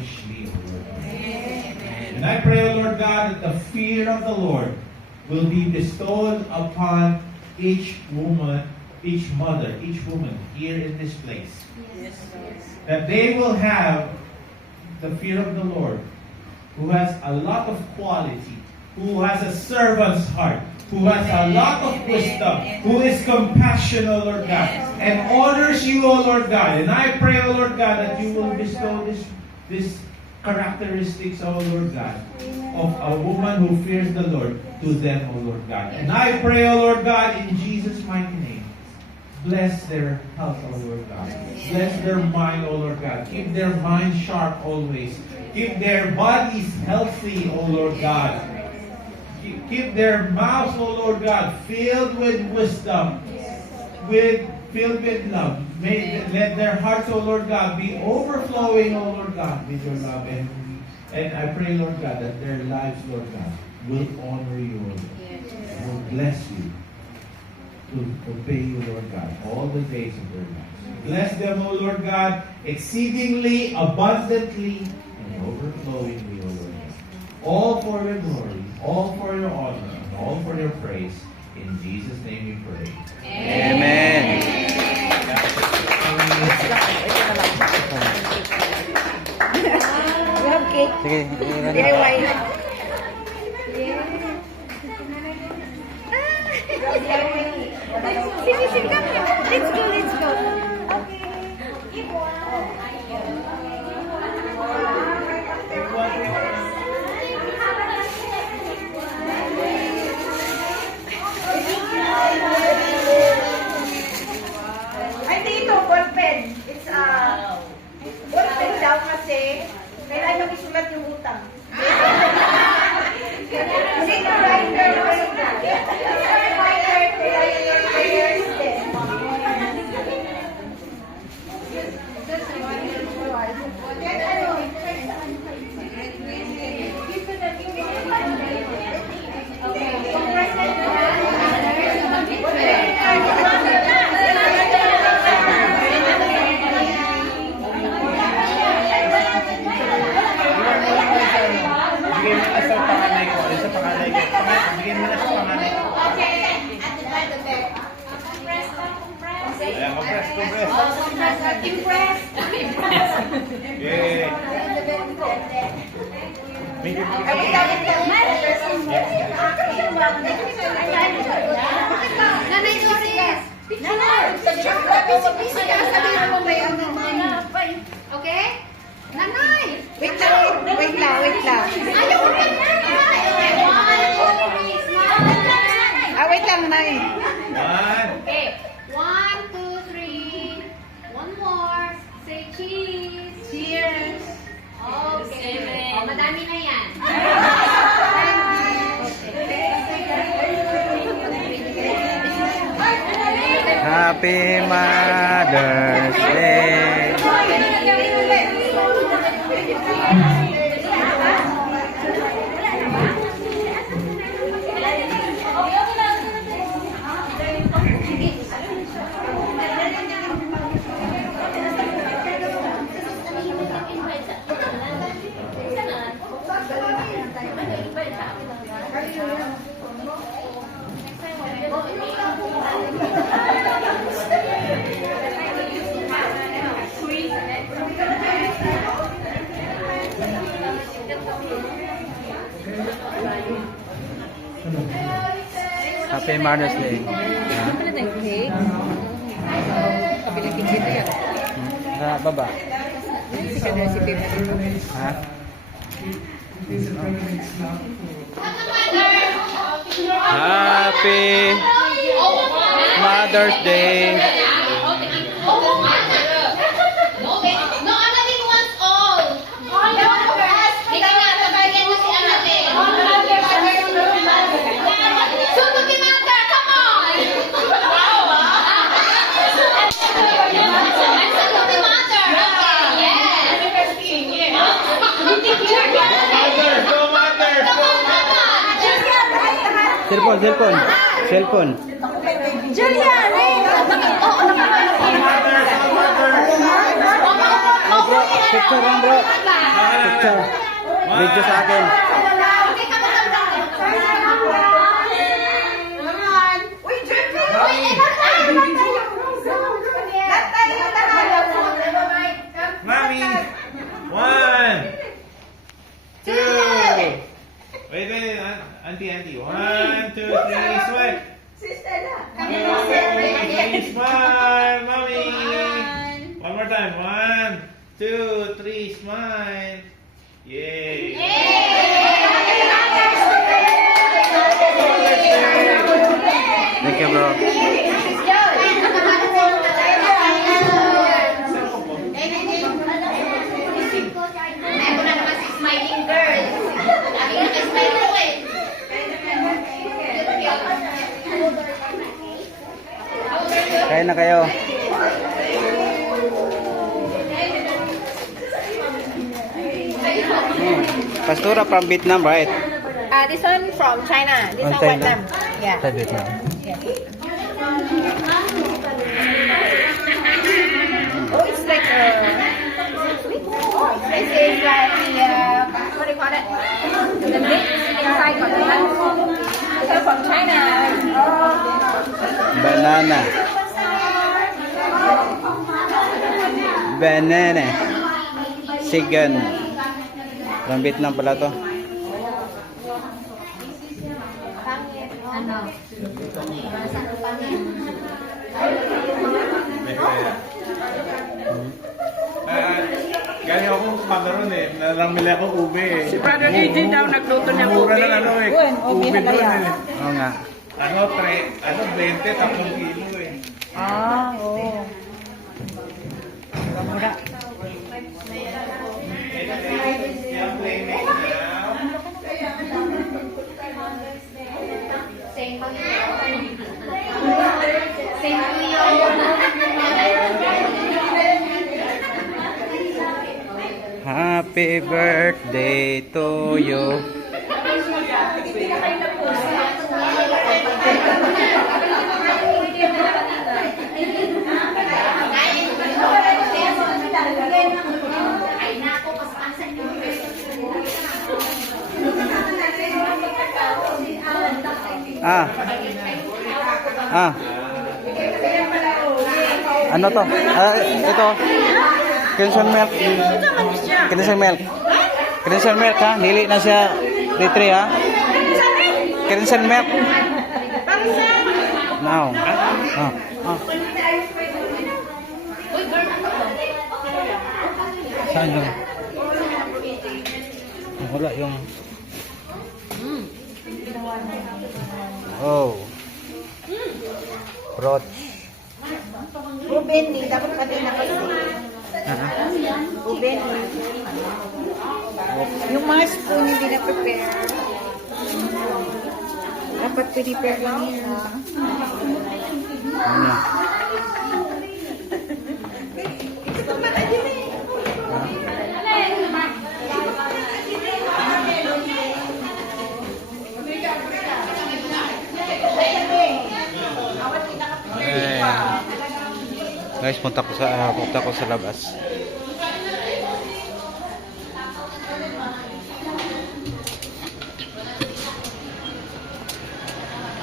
richly, O Lord. And I pray, O Lord God, that the fear of the Lord will be bestowed upon each woman, each mother, each woman here in this place. Yes. That they will have the fear of the Lord, who has a lot of quality, who has a servant's heart, who has a lot of wisdom, who is compassionate, O Lord God, and honors you, O Lord God. And I pray, O Lord God, that you will bestow this characteristics, O Lord God, of a woman who fears the Lord to them, O Lord God. And I pray, O Lord God, in Jesus' mighty name, bless their health, O Lord God. Bless their mind, O Lord God. Keep their mind sharp always. Keep their bodies healthy, O Lord God. Keep their mouths, O Lord God, filled with wisdom, filled with love. Let their hearts, O Lord God, be overflowing, O Lord God, with your love. And I pray, Lord God, that their lives, Lord God, will honor you, O Lord. Will bless you, to obey you, Lord God, all the days of their lives. Bless them, O Lord God, exceedingly, abundantly, and overflowingly, O Lord God. All for your glory, all for your honor, and all for your praise. In Jesus' name we pray. Amen. Okay. Sige, DIY. Sige, sige. Let's go. Ay, dito, ballpen. It's ballpen daw kasi kailangan yung isulat yung utang. Sino writer? Writer, kailangan yung prayers din. Bigyan mo na sa panganay ko. Ayan, compress. Yeah. Nanay Doris! Okay? Nanay! Wait lang. Ayaw ko na! Wait lang, Nay. One. Okay. 1, 2, 3. One more. Say cheese. Cheers. Okay. Oh, madami na yan. Happy Mother's Day. Happy Mother's Day. Ha? Cake. Kabilang kita yan. Sa baba. Si kada si Pepe. Ha? Happy Mother's Day. No, Annalyn wants all. Ikaw na, tabagan mo si Annalyn. So, to be mother, come on! And so to be mother, okay, yes. Go mother! Cellphone. Julia, Ray! Go mother! bro. Picture lang bro. Picture. Video sa akin. Okay, kapag-kapag. Uy, Jeffrey! Uy, lahat tayo! Lahat tayo tahanap. Mommy. 1, 2. Wait. Auntie. 1, 2, 3, sweat. Sister na. 2, 3, smile, mommy. One more time. 1, 2, 3, smile. Yay. Thank you bro. Ako na naman si smiling girl. Lagi naka-smile ko eh. Kain na kayo. Pastura from Vietnam, right? This one from China. This From one China. Vietnam. Yeah. Sa Vietnam. Oh, it's like this is like the what do you call it? The meat inside of the one. This is from China. Banana. Banana. Sigan. From Vietnam pala to. Galing ako kumakaroon eh. Naramili ako ube eh. Si Brother AJ daw nagluto ng Mura ube. ng ano eh. Ube na doon kaya? eh. Oo nga. 20, 3 kilo eh. Ah, oh. Mura. Yeah, playmate now. Happy birthday to you. Ah. Ano to? Ito. Crimson milk. Crimson milk. Crimson milk ha? Dili na siya litre ha? Crimson milk. Now. Saan yun? Wala yung... Oh. Brot. Uben ni dapat pati na kasi. Uben ni. Yung mga spoon hindi na prepare. Dapat prepare lang nila. Ano? Guys, punta ko sa labas.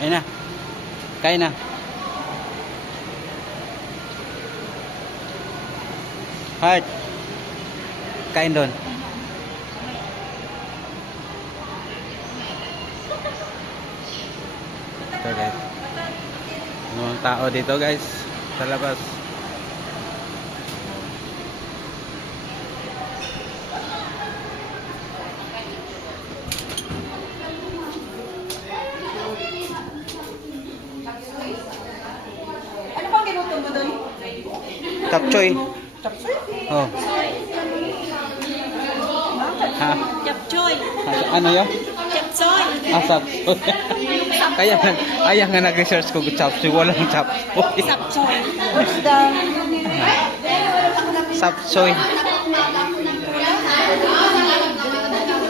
Ayun na. Kain na. Heart. Kain doon. Ito guys. Mga tao dito guys. Sa labas. Ano bang ginutom mo doon? Chapchoy. Chapsoy? Oh. Ha? Chapchoy. Ano yun? Chapsoy. Ah, chapchoy. Kaya nga nag-research ko chapchoy. Walang chapchoy. Chapchoy. What's the... Sapsoy.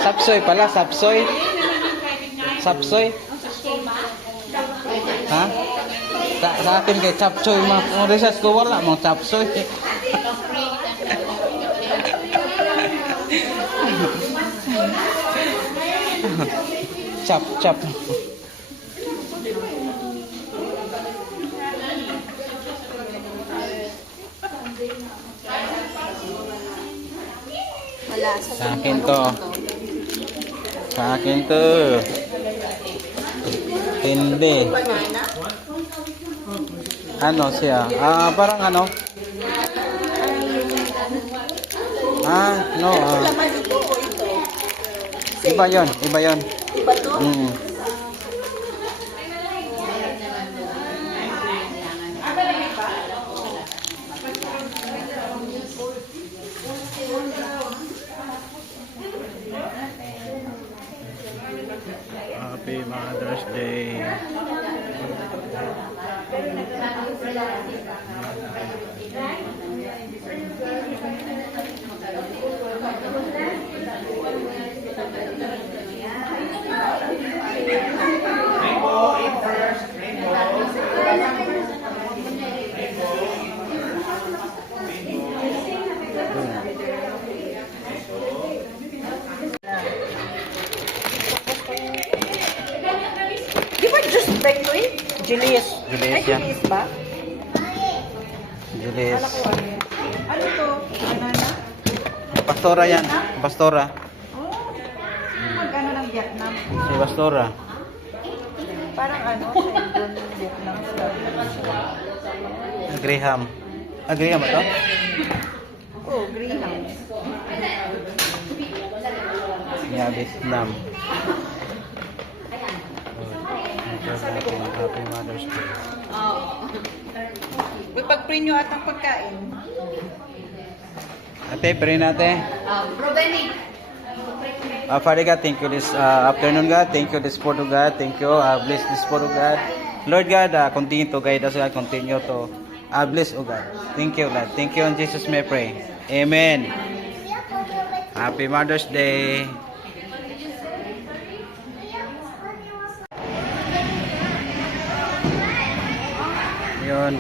Sapsoy pala, sapsoy. Sapsoy. Ha? Sa akin kay chapsoy, mga research ko wala, mga chapsoy. Chop, chop. Wala. Sa akin to. Sa akin to. Hindi. Banana? Ano siya? Parang ano? No. Laman ito o ito? Iba yon, iba yon. Iba to? Mm. Happy Mother's Day. Rainbow, eat first. Rainbow. Di ba just break to it? Julius. Julius Ay, yan. Julius ba? Julius. Ano to? Banana? Pastora yan. Pastora. Oh, mag-ano ng Vietnam? Si Pastora. Parang ano, Saigon, Vietnam style. Graham. Graham ba to? Oh, Greyhound. Yeah, Vietnam. Happy Mother's Day. Uy, pag-print nyo at ang pagkain. Ate, pray natin. Rubenik. Father God, thank you this afternoon, God. Thank you this sport of God. Thank you. Bless this sport of God. Lord God, continue to guide us, God. Continue to bless, oh God. Thank you, Lord. Thank you in Jesus' may pray. Amen. Happy Mother's Day. Yun.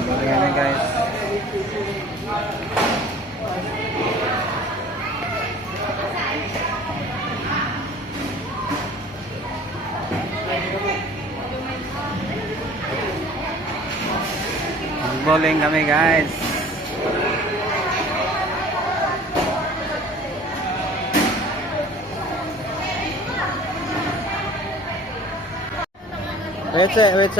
Galing na guys. Bowling kami guys. Wait, wait,